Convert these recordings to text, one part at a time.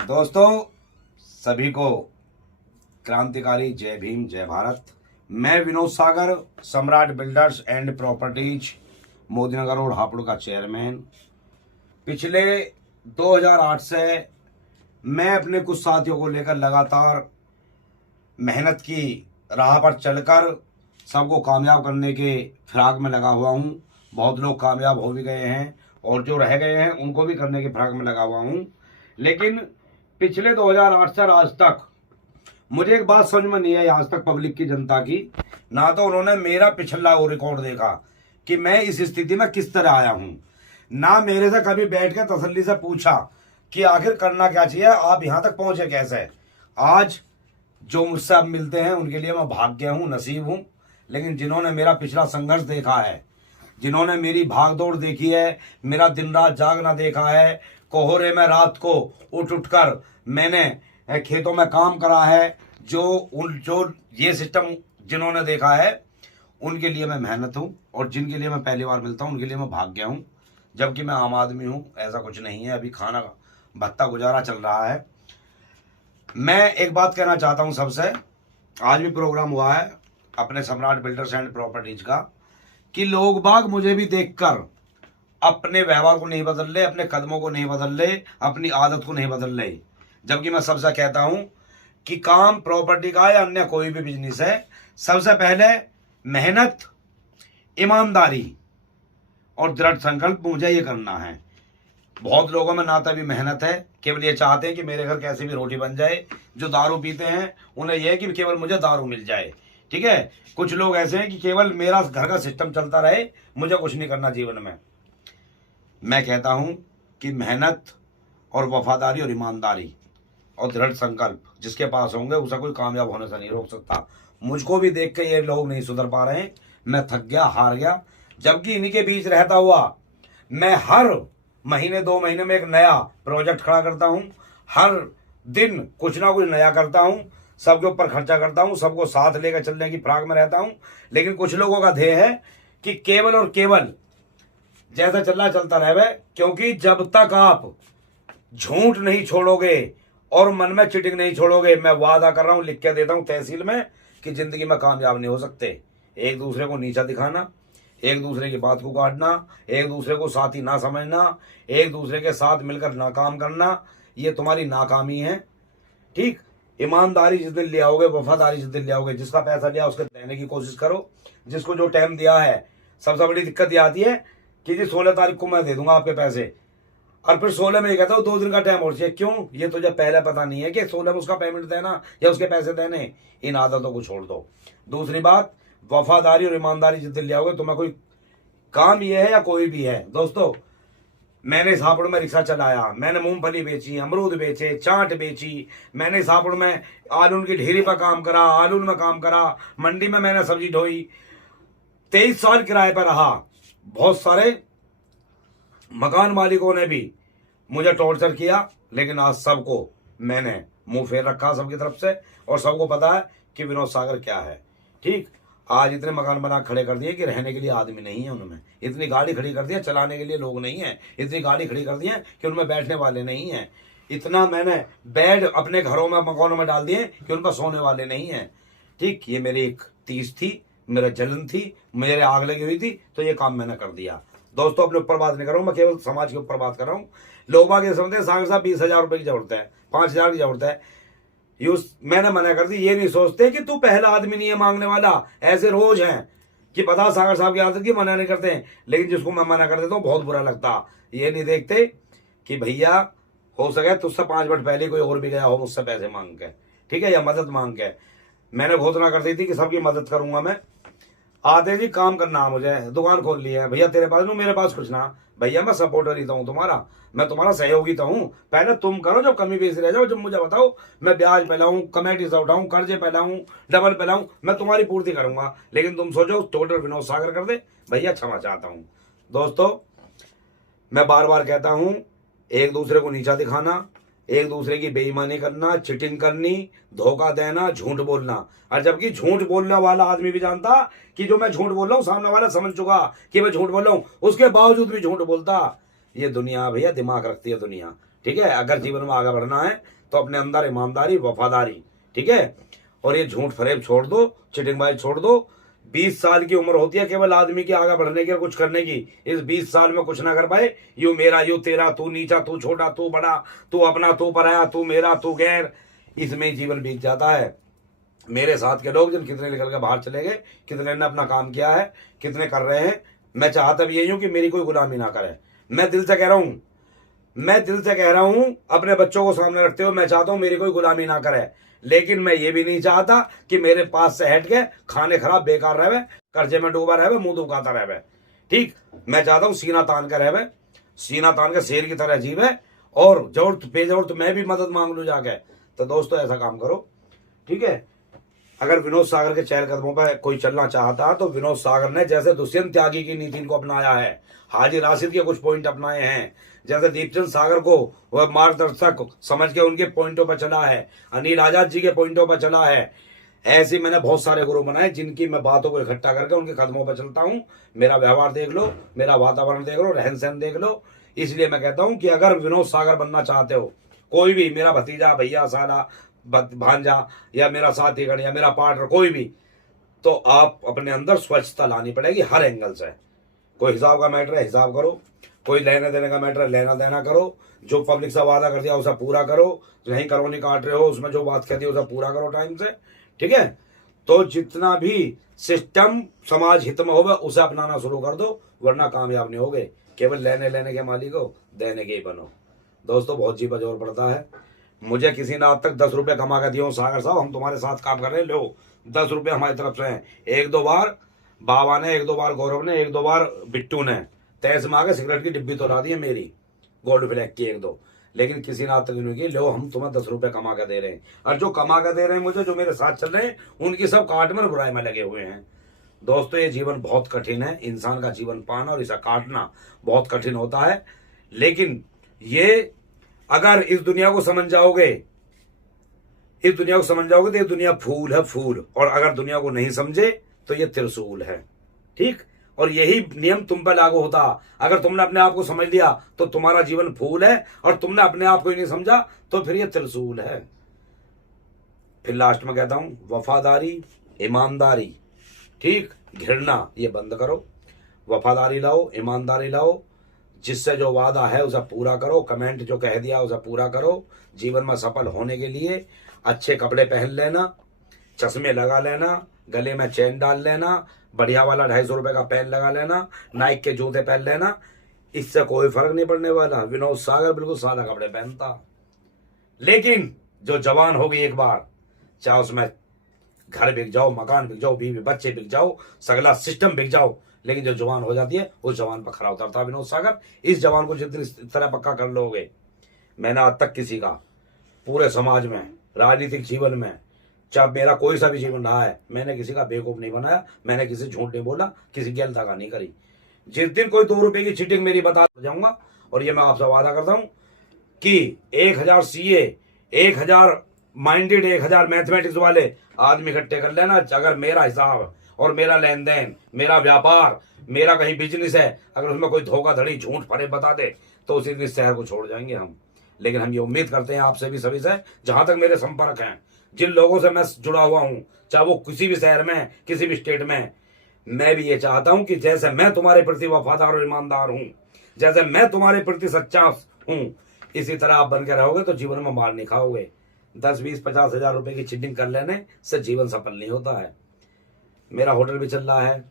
दोस्तों, सभी को क्रांतिकारी जय भीम, जय भारत। मैं विनोद सागर, सम्राट builders and properties, Modinagar road, Hapur का चेयरमैन। पिछले 2008 से मैं अपने कुछ साथियों को लेकर लगातार मेहनत की राह पर चलकर सबको कामयाब करने के फिराक में लगा हुआ हूँ। बहुत लोग कामयाब हो भी गए हैं और जो रह गए हैं उनको भी करने के फिराक में लगा हुआ हूँ। लेकिन पिछले 2008 से आज तक मुझे एक बात समझ में नहीं आई, आज तक पब्लिक की, जनता की, ना तो उन्होंने मेरा पिछला वो रिकॉर्ड देखा कि मैं इस स्थिति में किस तरह आया हूँ, ना मेरे से कभी बैठ के तसल्ली से पूछा कि आखिर करना क्या चाहिए, आप यहाँ तक पहुंचे कैसे। आज जो मुझसे अब मिलते हैं उनके लिए मैं भाग्य हूँ, नसीब हूँ। लेकिन जिन्होंने मेरा पिछला संघर्ष देखा है, जिन्होंने मेरी भागदौड़ देखी है, मेरा दिन रात जागना देखा है, कोहरे में रात को उठकर मैंने खेतों में काम करा है, जो ये सिस्टम जिन्होंने देखा है, उनके लिए मैं मेहनत हूँ। और जिनके लिए मैं पहली बार मिलता हूँ उनके लिए मैं भाग्य हूँ। जबकि मैं आम आदमी हूँ, ऐसा कुछ नहीं है, अभी खाना भत्ता गुजारा चल रहा है। मैं एक बात कहना चाहता हूँ सबसे, आज भी प्रोग्राम हुआ है अपने सम्राट बिल्डर्स एंड प्रॉपर्टीज का, कि लोग बाग मुझे भी देखकर अपने व्यवहार को नहीं बदल ले, अपने कदमों को नहीं बदल ले, अपनी आदत को नहीं बदल ले। जबकि मैं सबसे कहता हूं कि काम प्रॉपर्टी का या अन्य कोई भी बिजनेस है, सबसे पहले मेहनत, ईमानदारी और दृढ़ संकल्प, मुझे ये करना है। बहुत लोगों में ना तभी मेहनत है, केवल ये चाहते हैं कि मेरे घर कैसे भी रोटी बन जाए। जो दारू पीते हैं उन्हें यह है कि केवल मुझे दारू मिल जाए, ठीक है। कुछ लोग ऐसे हैं कि केवल मेरा घर का सिस्टम चलता रहे, मुझे कुछ नहीं करना जीवन में। मैं कहता हूं कि मेहनत और वफादारी और ईमानदारी और दृढ़ संकल्प जिसके पास होंगे उसे कोई कामयाब होने से नहीं रोक सकता। मुझको भी देख के ये लोग नहीं सुधर पा रहे हैं, मैं थक गया, हार गया। जबकि इन्हीं के बीच रहता हुआ मैं हर महीने 2 महीने में एक नया प्रोजेक्ट खड़ा करता हूं, हर दिन कुछ ना कुछ नया करता हूं, सबके ऊपर खर्चा करता हूं, सबको साथ लेकर चलने की फिराक में रहता हूं। लेकिन कुछ लोगों का ध्येय है कि केवल और केवल जैसा चल रहा चलता रहे, क्योंकि जब तक आप झूठ नहीं छोड़ोगे और मन में चिटिंग नहीं छोड़ोगे, मैं वादा कर रहा हूं, लिख के देता हूं तहसील में, कि जिंदगी में कामयाब नहीं हो सकते। एक दूसरे को नीचा दिखाना, एक दूसरे की बात को काटना, एक दूसरे को साथी ना समझना, एक दूसरे के साथ मिलकर नाकाम करना, ये तुम्हारी नाकामी है, ठीक। ईमानदारी जिस दिन ले आओगे, वफादारी जिस दिन ले आओगे, जिसका पैसा लिया उसके देने की कोशिश करो, जिसको जो टाइम दिया है। सबसे बड़ी दिक्कत ये आती है कि जी 16 तारीख को मैं दे दूंगा आपके पैसे, और फिर 16 में ये कहता हूँ 2 दिन का टाइम और चाहिए। क्यों? ये तुझे पहले पता नहीं है कि 16 में उसका पेमेंट देना या उसके पैसे देने। इन आदतों को छोड़ दो। दूसरी बात, वफादारी और ईमानदारी जिस दिन ले आओगे, तुम्हें कोई काम ये है या कोई भी है। दोस्तों, मैंने इस हापुड़ में रिक्शा चलाया, मैंने मूंगफली बेची, अमरूद बेचे, चाट बेची, मैंने इस हापुड़ में आलू की ढेरी पर काम करा, आलू में काम करा, मंडी में मैंने सब्जी ढोई, 23 साल किराए पर रहा। बहुत सारे मकान मालिकों ने भी मुझे टॉर्चर किया, लेकिन आज सबको मैंने मुंह फेर रखा सबकी तरफ से, और सबको पता है कि विनोद सागर क्या है, ठीक। आज इतने मकान बना खड़े कर दिए कि रहने के लिए आदमी नहीं है उनमें, इतनी गाड़ी खड़ी कर दिया चलाने के लिए लोग नहीं है, इतनी गाड़ी खड़ी कर दी है कि उनमें बैठने वाले नहीं है, इतना मैंने बेड अपने घरों में, मकानों में डाल दिए कि उन पर सोने वाले नहीं है, ठीक। ये मेरी एक तीस थी, मेरा जलन थी, मेरे आग लगी हुई थी, तो ये काम मैंने कर दिया। दोस्तों, अपने ऊपर बात नहीं कर रहा हूँ, मैं केवल समाज के ऊपर बात कर रहा हूँ। लोग बाग ये समझते हैं सागर साहब 20,000 रुपए की जरूरत है, 5,000 की जरूरत है, मैंने मना कर दी। ये नहीं सोचते कि तू पहला आदमी नहीं है मांगने वाला, ऐसे रोज हैं कि पता सागर साहब की आदत की, मना नहीं करते हैं। लेकिन जिसको मैं मना कर देता हूँ बहुत बुरा लगता। ये नहीं देखते कि भैया हो सके तुझसे 5 मिनट पहले कोई और भी गया हो मुझसे पैसे मांग के, ठीक है, या मदद मांग के। मैंने घोषणा कर दी थी कि सबकी मदद करूंगा मैं। आते जी काम करना, मुझे दुकान खोल ली है भैया, तेरे पास नहीं, मेरे पास कुछ ना। भैया मैं सपोर्टर ही तो हूँ तुम्हारा, मैं तुम्हारा सहयोगी तो हूँ। पहले तुम करो, जब कमी बेच रह जाओ, जब मुझे बताओ, मैं ब्याज फैलाऊं, कमेटी से उठाऊं, कर्जे फैलाऊं, डबल फैलाऊं, मैं तुम्हारी पूर्ति करूंगा। लेकिन तुम सोचो टोटल विनोद सागर कर दे, भैया क्षमा चाहता हूं। दोस्तों, मैं बार बार कहता हूं, एक दूसरे को नीचा दिखाना, एक दूसरे की बेईमानी करना, चिटिंग करनी, धोखा देना, झूठ बोलना। और जबकि झूठ बोलने वाला आदमी भी जानता कि जो मैं झूठ बोल रहा हूं सामने वाला समझ चुका कि मैं झूठ बोल रहा हूं, उसके बावजूद भी झूठ बोलता। ये दुनिया भैया दिमाग रखती है दुनिया, ठीक है। अगर जीवन में आगे बढ़ना है तो अपने अंदर ईमानदारी, वफादारी, ठीक है, और ये झूठ फरेब छोड़ दो, चिटिंगबाजी छोड़ दो। 20 साल की उम्र होती है केवल आदमी की आगे बढ़ने की और कुछ करने की। इस 20 साल में कुछ ना कर पाए, यू मेरा यू तेरा, तू नीचा तू छोटा, तू बड़ा तू अपना तू पराया, तू मेरा तू गैर, इसमें जीवन बीत जाता है। मेरे साथ के लोग जिन कितने निकल के बाहर चले गए, कितने ने अपना काम किया है, कितने कर रहे हैं। मैं चाहता भी यही हूं कि मेरी कोई गुलामी ना करे। मैं दिल से कह रहा हूं, मैं दिल से कह रहा हूं, अपने बच्चों को सामने रखते हुए मैं चाहता हूं मेरी कोई गुलामी ना करे। लेकिन मैं ये भी नहीं चाहता कि मेरे पास से हट के खाने खराब बेकार रहे, कर्जे में डूबा रहे, मुंह दुखाता रहे। ठीक, मैं चाहता हूं सीना तान कर रहे, सीना तान के शेर की तरह जीवे, और जरूरत बेजरूरत मैं भी मदद मांग लूं जाके। तो दोस्तों ऐसा काम करो, ठीक है। अगर विनोद सागर के चहल कदमों पर कोई चलना चाहता तो विनोद सागर ने जैसे दुष्यंत त्यागी की नीति को अपनाया है, हाजी राशिद के कुछ पॉइंट अपनाए हैं, जैसे दीपचंद सागर को वह मार्गदर्शक समझ के उनके पॉइंटों पर चला है, अनिल आजाद जी के पॉइंटों पर चला है। ऐसे मैंने बहुत सारे गुरु बनाए जिनकी मैं बातों को इकट्ठा करके उनके कदमों पर चलता हूं। मेरा व्यवहार देख लो, मेरा वातावरण देख लो, रहन सहन देख लो। इसलिए मैं कहता हूं कि अगर विनोद सागर बनना चाहते हो, कोई भी, मेरा भतीजा, भैया, साला, भांजा, या मेरा साथी गण, या मेरा पार्टनर, कोई भी, तो आप अपने अंदर स्वच्छता लानी पड़ेगी हर एंगल से। कोई हिसाब का मैटर है हिसाब करो, कोई लेने देने का मैटर है लेना देना करो, जो पब्लिक से वादा कर दिया उसे पूरा करो, जो नहीं करोनी काट रहे हो उसमें जो बात कहती है उसे पूरा करो टाइम से, ठीक है। तो जितना भी सिस्टम समाज हित में होगा उसे अपनाना शुरू कर दो, वरना कामयाब नहीं होगे। केवल लेने लेने के मालिक हो, देने के ही बनो। दोस्तों बहुत जी जोर पड़ता है। मुझे किसी ने आज तक 10 रुपये कमा कर दिए, सागर साहब हम तुम्हारे साथ काम कर रहे हैं, लो 10 रुपये हमारी तरफ से हैं। 1-2 बार बाबा ने, 1-2 बार गौरव ने, 1-2 बार बिट्टू ने तैस मांगे, सिगरेट की डिब्बी तो ला दी है मेरी, गोल्ड फ्लैग की 1-2, लेकिन किसी ने आज तक नहीं की लो हम तुम्हें 10 रुपये कमा कर दे रहे हैं। और जो कमा कर दे रहे हैं मुझे, जो मेरे साथ चल रहे हैं, उनकी सब काट में बुराई में लगे हुए हैं। दोस्तों ये जीवन बहुत कठिन है, इंसान का जीवन पाना और इसे काटना बहुत कठिन होता है। लेकिन ये अगर इस दुनिया को समझ जाओगे, इस दुनिया को समझ जाओगे तो ये दुनिया फूल है, फूल। और अगर दुनिया को नहीं समझे तो ये त्रिशूल है, ठीक। और यही नियम तुम पर लागू होता। अगर तुमने अपने आप को समझ लिया तो तुम्हारा जीवन फूल है, और तुमने अपने आप को ही नहीं समझा तो फिर ये त्रिशूल है। फिर लास्ट में कहता हूं, वफादारी, ईमानदारी, ठीक, घृणा ये बंद करो। वफादारी लाओ, ईमानदारी लाओ, जिससे जो वादा है उसे पूरा करो, कमेंट जो कह दिया उसे पूरा करो। जीवन में सफल होने के लिए अच्छे कपड़े पहन लेना, चश्मे लगा लेना, गले में चेन डाल लेना, बढ़िया वाला 250 रुपए का पेन लगा लेना, नाइक के जूते पहन लेना, इससे कोई फर्क नहीं पड़ने वाला। विनोद सागर बिल्कुल सादा कपड़े पहनता, लेकिन जो जवान होगी एक बार, चाहे उसमें घर बिक जाओ, मकान बिक जाओ, बीवी बच्चे बिक जाओ, सगला सिस्टम बिक जाओ, लेकिन जो जवान हो जाती है उस जवान पर खरा उतरता विनोद सागर। इस जवान को जितनी तरह पक्का कर लोगे, मैंने आज तक किसी का पूरे समाज में, राजनीतिक जीवन में, चाहे मेरा कोई सा भी जीवन रहा है, मैंने किसी का बेवकूफ नहीं बनाया, मैंने किसी झूठ नहीं बोला, किसी की अलदगा नहीं करी। जिस दिन कोई 2 रुपए की चीटिंग मेरी बता जाऊंगा, और ये मैं आपसे वादा करता हूं कि 1000 CA, 1000 माइंडेड, 1000 मैथमेटिक्स वाले आदमी इकट्ठे कर लेना। अगर मेरा हिसाब और मेरा लेन देन, मेरा व्यापार, मेरा कहीं बिजनेस है, अगर उसमें कोई धोखाधड़ी, झूठ फरेब बता दे तो उसी दिन शहर को छोड़ जाएंगे हम। लेकिन हम ये उम्मीद करते हैं आपसे भी, सभी से, जहां तक मेरे संपर्क हैं, जिन लोगों से मैं जुड़ा हुआ हूं, चाहे वो किसी भी शहर में, किसी भी स्टेट में, मैं भी ये चाहता हूं कि जैसे मैं तुम्हारे प्रति वफादार और ईमानदार हूं, जैसे मैं तुम्हारे प्रति सच्चा हूं, इसी तरह आप बन के रहोगे तो जीवन में मार नहीं खाओगे। 10, 20, 50 हजार रुपए की चिटिंग कर लेने से जीवन सफल नहीं होता है। मेरा होटल भी चल रहा है,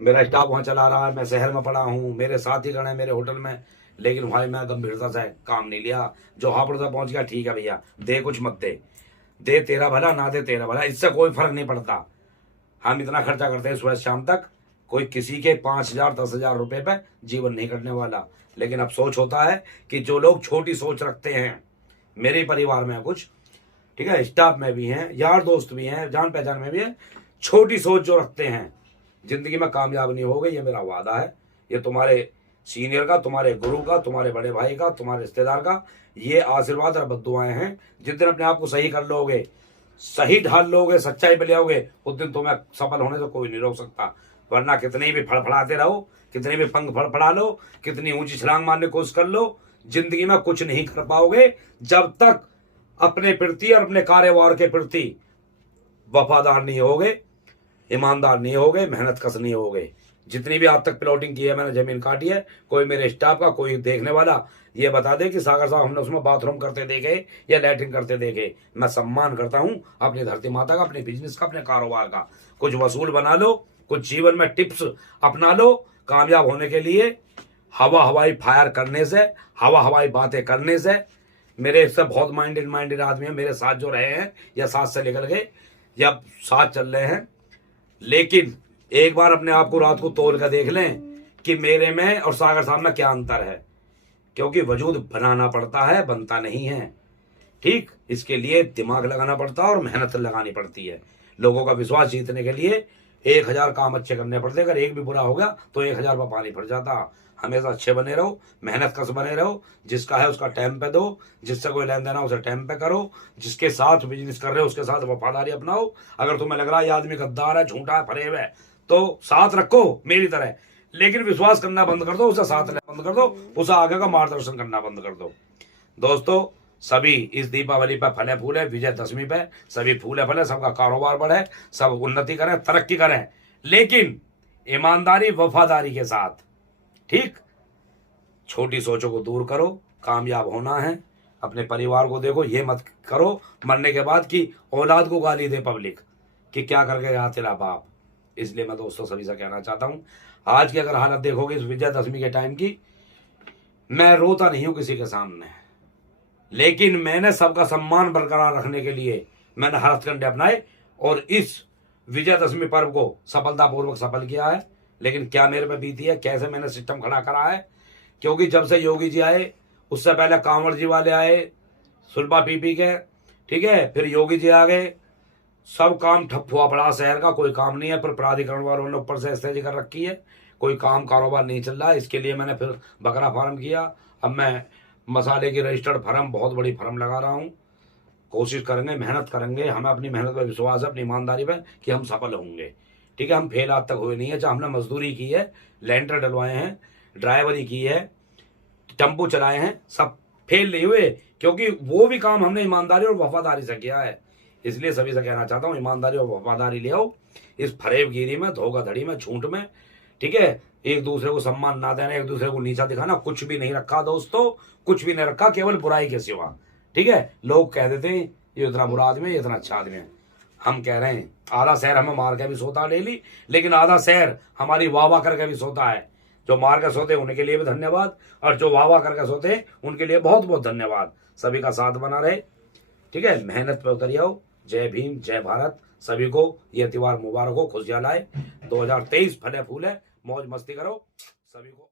मेरा स्टाफ वहाँ चला रहा है, मैं शहर में पड़ा हूँ, मेरे साथी गण है मेरे होटल में, लेकिन भाई मैं गंभीरता से काम नहीं लिया। जो हापुड़ तक पहुंच गया, ठीक है भैया, दे कुछ मत दे, दे तेरा भला, ना दे तेरा भला, इससे कोई फर्क नहीं पड़ता। हम इतना खर्चा करते हैं सुबह शाम तक, कोई किसी के 5,000, 10,000 रुपए पे जीवन नहीं कटने वाला। लेकिन अफसोस होता है कि जो लोग छोटी सोच रखते हैं, मेरे परिवार में कुछ, ठीक है, स्टाफ में भी हैं, यार दोस्त भी हैं, जान पहचान में भी है, छोटी सोच जो रखते हैं, जिंदगी में कामयाब नहीं हो गए। ये मेरा वादा है, ये तुम्हारे सीनियर का, तुम्हारे गुरु का, तुम्हारे बड़े भाई का, तुम्हारे रिश्तेदार का ये आशीर्वाद और बद्दुआएं हैं। जिस दिन अपने आप को सही कर लोगे, सही ढाल लोगे, सच्चाई पे ले आओगे, उस दिन तुम्हें सफल होने से कोई नहीं रोक सकता। वरना कितने भी फड़फड़ाते रहो, कितने भी पंख फड़फड़ा लो, कितनी ऊंची छलांग मारने की कोशिश कर लो, जिंदगी में कुछ नहीं कर पाओगे जब तक अपने प्रति और अपने कारोबार के प्रति वफादार नहीं होगे, ईमानदार नहीं होगे, मेहनत कश नहीं होगे। जितनी भी आज तक प्लॉटिंग की है मैंने, जमीन काटी है, कोई मेरे स्टाफ का कोई देखने वाला ये बता दे कि सागर साहब हमने उसमें बाथरूम करते देखे या लैट्रिन करते देखे। मैं सम्मान करता हूं अपनी धरती माता का, अपने बिजनेस का, अपने कारोबार का। कुछ वसूल बना लो, कुछ जीवन में टिप्स अपना लो कामयाब होने के लिए। हवाई फायर करने से, हवाई बातें करने से, मेरे से बहुत माइंडेड आदमी है मेरे साथ जो रहे हैं या साथ से निकल गए या साथ चल रहे हैं, लेकिन एक बार अपने आप को रात को तोल कर देख लें कि मेरे में और सागर साहब में क्या अंतर है। क्योंकि वजूद बनाना पड़ता है, बनता नहीं है। ठीक, इसके लिए दिमाग लगाना पड़ता है और मेहनत लगानी पड़ती है। लोगों का विश्वास जीतने के लिए 1000 काम अच्छे करने पड़ते। अगर एक भी बुरा हो गया तो 1000 पर पानी पड़ जाता। हमेशा अच्छे बने रहो, मेहनत कश बने रहो, जिसका है उसका टाइम पे दो, जिससे कोई लेन देना उसे टाइम पे करो, जिसके साथ बिजनेस कर रहे हो उसके साथ वफादारी अपनाओ। अगर तुम्हें लग रहा है ये आदमी गद्दार है, झूठा है, फरेब है, तो साथ रखो मेरी तरह, लेकिन विश्वास करना बंद कर दो, उसे साथ लेना बंद कर दो, उसे आगे का मार्गदर्शन करना बंद कर दो। दोस्तों, सभी इस दीपावली पर फले फूले, विजयदशमी पे सभी फूले फले, सबका कारोबार बढ़े, सब उन्नति करें, तरक्की करें, लेकिन ईमानदारी वफादारी के साथ। ठीक, छोटी सोचों को दूर करो, कामयाब होना है। अपने परिवार को देखो, ये मत करो मरने के बाद कि औलाद को गाली दे पब्लिक कि क्या करके गया तेरा बाप। इसलिए मैं दोस्तों सभी से कहना चाहता हूं, आज की अगर हालत देखोगे इस विजयदशमी के टाइम की, मैं रोता नहीं हूं किसी के सामने, लेकिन मैंने सबका सम्मान बरकरार रखने के लिए मैंने हथकंडे अपनाए और इस विजयदशमी पर्व को सफलतापूर्वक सफल किया है। लेकिन क्या मेरे पे बीती है, कैसे मैंने सिस्टम खड़ा करा है, क्योंकि जब से योगी जी आए, उससे पहले कांवड़ जी वाले आए सुलभा पीपी के, ठीक है, फिर योगी जी आ गए, सब काम ठप हुआ पड़ा, शहर का कोई काम नहीं है। पर प्राधिकरण वालों ने ऊपर से स्टेज कर रखी है, कोई काम कारोबार नहीं चल रहा है। इसके लिए मैंने फिर बकरा फार्म किया। अब मैं मसाले की रजिस्टर्ड फार्म, बहुत बड़ी फार्म लगा रहा हूँ। कोशिश करेंगे, मेहनत करेंगे, हमें अपनी मेहनत पर विश्वास है, अपनी ईमानदारी पर कि हम सफल होंगे। ठीक है, हम फेल आज तक हुए नहीं है। चाहे हमने मजदूरी की है, लैंटर डलवाए हैं, ड्राइवरी की है, टेम्पो चलाए हैं, सब फेल नहीं हुए, क्योंकि वो भी काम हमने ईमानदारी और वफादारी से किया है। इसलिए सभी से कहना चाहता हूँ, ईमानदारी और वफादारी ले आओ इस फरेबगिरी में, धोखाधड़ी में, झूठ में। ठीक है, एक दूसरे को सम्मान ना देना, एक दूसरे को नीचा दिखाना, कुछ भी नहीं रखा दोस्तों, कुछ भी नहीं रखा, केवल बुराई के सिवा। ठीक है, लोग कह देते हैं ये इतना बुरा आदमी है, ये इतना अच्छा आदमी है। हम कह रहे हैं आधा शहर हमें मार के भी सोता डेली, लेकिन आधा शहर हमारी वाह करके भी सोता है। जो मार के सोते उनके लिए भी धन्यवाद, और जो वाह करके सोते उनके लिए बहुत बहुत धन्यवाद। सभी का साथ बना रहे। ठीक है, मेहनत पे उतर आओ। जय भीम, जय भारत। सभी को ये त्योहार मुबारक हो, खुशियां लाए। 2023 फले फूले, मौज मस्ती करो सभी को।